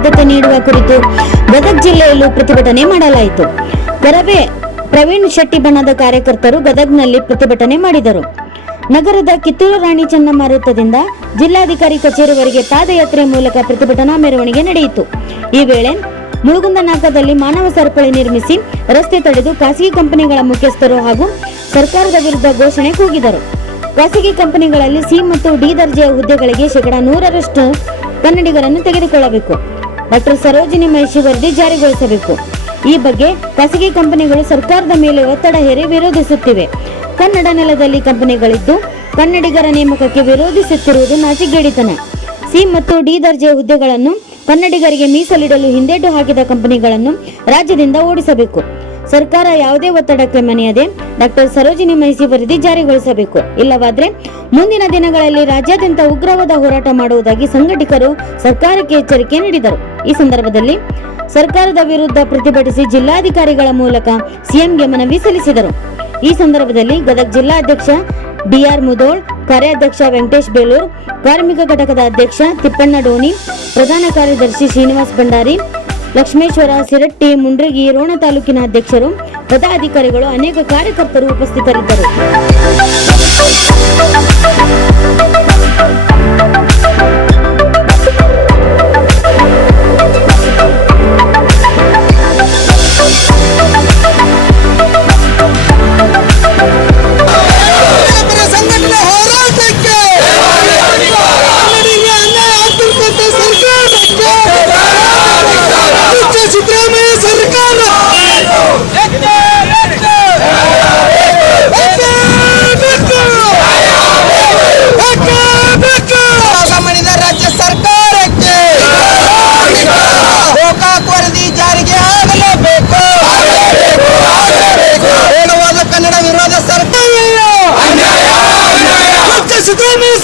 ಆದ್ಯತೆ ನೀಡುವ ಕುರಿತು ಗದಗ ಜಿಲ್ಲೆಯಲ್ಲೂ ಪ್ರತಿಭಟನೆ ಮಾಡಲಾಯಿತು. ಕರವೇ ಪ್ರವೀಣ್ ಶೆಟ್ಟಿ ಬಣದ ಕಾರ್ಯಕರ್ತರು ಗದಗ್ನಲ್ಲಿ ಪ್ರತಿಭಟನೆ ಮಾಡಿದರು. ನಗರದ ಕಿತ್ತೂರು ರಾಣಿ ಚೆನ್ನಮ್ಮ ವೃತ್ತದಿಂದ ಜಿಲ್ಲಾಧಿಕಾರಿ ಕಚೇರಿವರೆಗೆ ಪಾದಯಾತ್ರೆ ಮೂಲಕ ಪ್ರತಿಭಟನಾ ಮೆರವಣಿಗೆ ನಡೆಯಿತು. ಈ ವೇಳೆ ಮುಳುಗುಂದನಾಕದಲ್ಲಿ ಮಾನವ ಸರಪಳಿ ನಿರ್ಮಿಸಿ ರಸ್ತೆ ತಡೆದು ಖಾಸಗಿ ಕಂಪನಿಗಳ ಮುಖ್ಯಸ್ಥರು ಹಾಗೂ ಸರ್ಕಾರದ ವಿರುದ್ಧ ಘೋಷಣೆ ಕೂಗಿದರು. ಖಾಸಗಿ ಕಂಪನಿಗಳಲ್ಲಿ ಸಿ ಮತ್ತು ಡಿ ದರ್ಜೆಯ ಹುದ್ದೆಗಳಿಗೆ ಶೇಕಡಾ ನೂರರಷ್ಟು ಕನ್ನಡಿಗರನ್ನು ತೆಗೆದುಕೊಳ್ಳಬೇಕು. ಡಾಕ್ಟರ್ ಸರೋಜಿನಿ ಮಹಿಷಿ ವರದಿ ಜಾರಿಗೊಳಿಸಬೇಕು. ಈ ಬಗ್ಗೆ ಖಾಸಗಿ ಕಂಪನಿಗಳು ಸರ್ಕಾರದ ಮೇಲೆ ಒತ್ತಡ ಹೇರಿ ವಿರೋಧಿಸುತ್ತಿವೆ. ಕನ್ನಡ ನೆಲದಲ್ಲಿ ಕಂಪನಿಗಳಿದ್ದು, ಕನ್ನಡಿಗರ ನೇಮಕಕ್ಕೆ ವಿರೋಧಿಸುತ್ತಿರುವುದು ನಾಚಿಗೇಡಿತನ ಸಿ ಮತ್ತು ಡಿ ದರ್ಜೆಯ ಹುದ್ದೆಗಳನ್ನು ಕನ್ನಡಿಗರಿಗೆ ಮೀಸಲಿಡಲು ಹಿಂದೇಟು ಹಾಕಿದ ಕಂಪನಿಗಳನ್ನು ರಾಜ್ಯದಿಂದ ಓಡಿಸಬೇಕು. ಸರ್ಕಾರ ಯಾವುದೇ ಒತ್ತಡಕ್ಕೆ ಮನೆಯದೆ ಡಾಕ್ಟರ್ ಸರೋಜಿನಿ ಮಹಿಷಿ ವರದಿ ಜಾರಿಗೊಳಿಸಬೇಕು. ಇಲ್ಲವಾದ್ರೆ ಮುಂದಿನ ದಿನಗಳಲ್ಲಿ ರಾಜ್ಯಾದ್ಯಂತ ಉಗ್ರವಾದ ಹೋರಾಟ ಮಾಡುವುದಾಗಿ ಸಂಘಟಕರು ಸರ್ಕಾರಕ್ಕೆ ಎಚ್ಚರಿಕೆ ನೀಡಿದರು. ಈ ಸಂದರ್ಭದಲ್ಲಿ ಸರ್ಕಾರದ ವಿರುದ್ಧ ಪ್ರತಿಭಟಿಸಿ ಜಿಲ್ಲಾಧಿಕಾರಿಗಳ ಮೂಲಕ ಸಿಎಂಗೆ ಮನವಿ ಸಲ್ಲಿಸಿದರು. ಈ ಸಂದರ್ಭದಲ್ಲಿ ಗದಗ ಜಿಲ್ಲಾಧ್ಯಕ್ಷ ಡಿಆರ್ ಮುದೋಳ್ ಕಾರ್ಯಾಧ್ಯಕ್ಷ ವೆಂಕಟೇಶ್ ಬೇಲೂರ್, ಕಾರ್ಮಿಕ ಘಟಕದ ಅಧ್ಯಕ್ಷ ತಿಪ್ಪಣ್ಣ ಡೋಣಿ, ಪ್ರಧಾನ ಕಾರ್ಯದರ್ಶಿ ಶ್ರೀನಿವಾಸ್ ಭಂಡಾರಿ ಲಕ್ಷ್ಮೇಶ್ವರ ಸಿರಟ್ಟಿ ಮುಂಡ್ರಗಿ ರೋಣ ತಾಲೂಕಿನ ಅಧ್ಯಕ್ಷರು ಪದಾಧಿಕಾರಿಗಳು ಅನೇಕ ಕಾರ್ಯಕರ್ತರು ಉಪಸ್ಥಿತರಿದ್ದರು. Esse domingo!